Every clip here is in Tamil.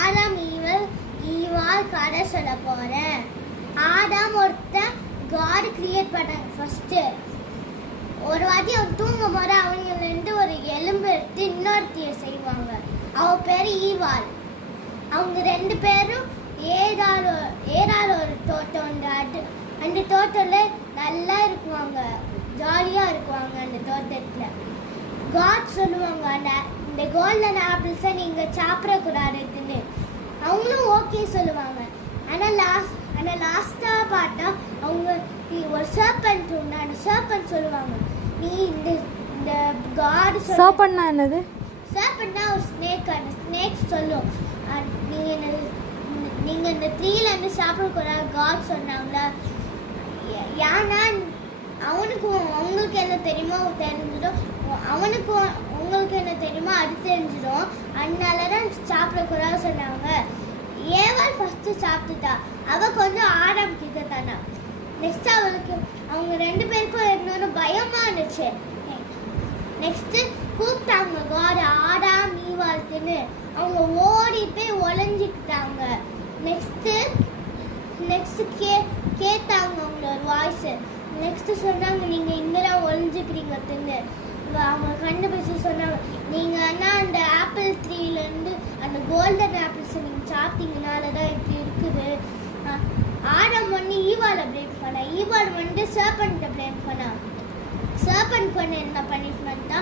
ஆதாம் ஈவால் கதை சொல்ல போறேன். ஆதாம் ஒருத்தன் காட் கிரியேட் பண்ணாங்க. ஃபர்ஸ்ட் ஒரு வாட்டி அவன் தூங்கும் போது அவங்கள்ட்ட ஒரு எலும்பு எடுத்து இன்னொருத்திய செய்வாங்க. அவ பேரு ஈவாள். அவங்க ரெண்டு பேரும் ஏறால் ஒரு தோட்டம் உண்டு. அந்த தோட்டத்துல நல்லா இருக்குவாங்க, ஜாலியா இருக்குவாங்க. அந்த தோட்டத்துல காட் சொல்லுவாங்க, இந்த கோல்டன் ஆப்பிள்ஸை நீங்க சாப்பிடக்கூடாதுன்னு. அவங்களும் ஓகே சொல்லுவாங்க. ஆனால் லாஸ்டா பார்த்தா அவங்க ஒரு சர்பெண்ட் உண்டு. அந்த சர்பெண்ட் சொல்லுவாங்க, நீ இந்த காட் சர்பெண்ட்னா என்னது? சர்பெண்ட்னா ஒரு ஸ்னேக். அந்த ஸ்னேக் சொல்லும், நீங்க இந்த ட்ரீல இருந்து சாப்பிடக்கூடாது காட் சொன்னாங்களா. ஏன்னா அவங்களுக்கு என்ன தெரியுமோ தெரிஞ்சிடும், அவனுக்கும் உங்களுக்கு என்ன தெரியுமோ அது தெரிஞ்சிடும். அதனாலதான் சாப்பிடக்கூடாது சொன்னாங்க. ஏவாள் ஃபர்ஸ்ட் சாப்பிட்டுட்டா. அவ கொஞ்சம் ஆடாம் கிட்ட தானா. நெக்ஸ்ட் அவளுக்கு அவங்க ரெண்டு பேருக்கும் இன்னொரு பயமா இருந்துச்சு. நெக்ஸ்ட் கூப்பிட்டாங்க காட் ஆடாம் ஈவாள்னு. அவங்க ஓடி போய் ஒளிஞ்சுக்கிட்டாங்க. நெக்ஸ்ட் கேட்டாங்க அவங்களோட வாய்ஸ். நெக்ஸ்ட் சொன்னாங்க, நீங்க இங்கெல்லாம் ஒளிஞ்சுக்கிறீங்க தின்னு. அவங்க கண்டுபிடிச்சு சொன்னாங்க, நீங்க ஆனா அந்த ஆப்பிள் ட்ரீல இருந்து அந்த கோல்டன் ஆப்பிள்ஸ் நீங்க சாப்பிட்டீங்கனாலதான் இப்படி இருக்குது. ஆடம் வந்து ஈவாளை பிளேம் பண்ணா. ஈவாள் வந்து சர்பெண்ட்டை பிளேம் பண்ணா. சர்பெண்ட் பண்ண என்ன பனிஷ்மெண்ட்னா,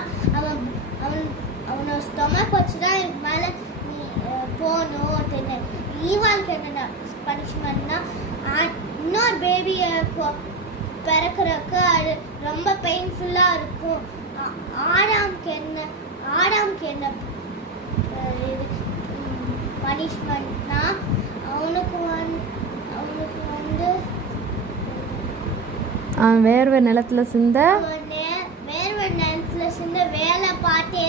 அவனோட ஸ்டொமக் வச்சுதான் எனக்கு மேல நீ போகணும் தின்னு. ஈவாளுக்கு என்னென்ன பனிஷ்மெண்ட்னா, இன்னொரு பேபியை பிறக்கிறதுக்கு அது ரொம்ப பெயின்ஃபுல்லாக இருக்கும். ஆடாமுக்கு என்ன இது பனிஷ்மெண்ட்னா, அவனுக்கு வந்து வேர்வை நிலத்துல சிந்த வேலை பார்த்தே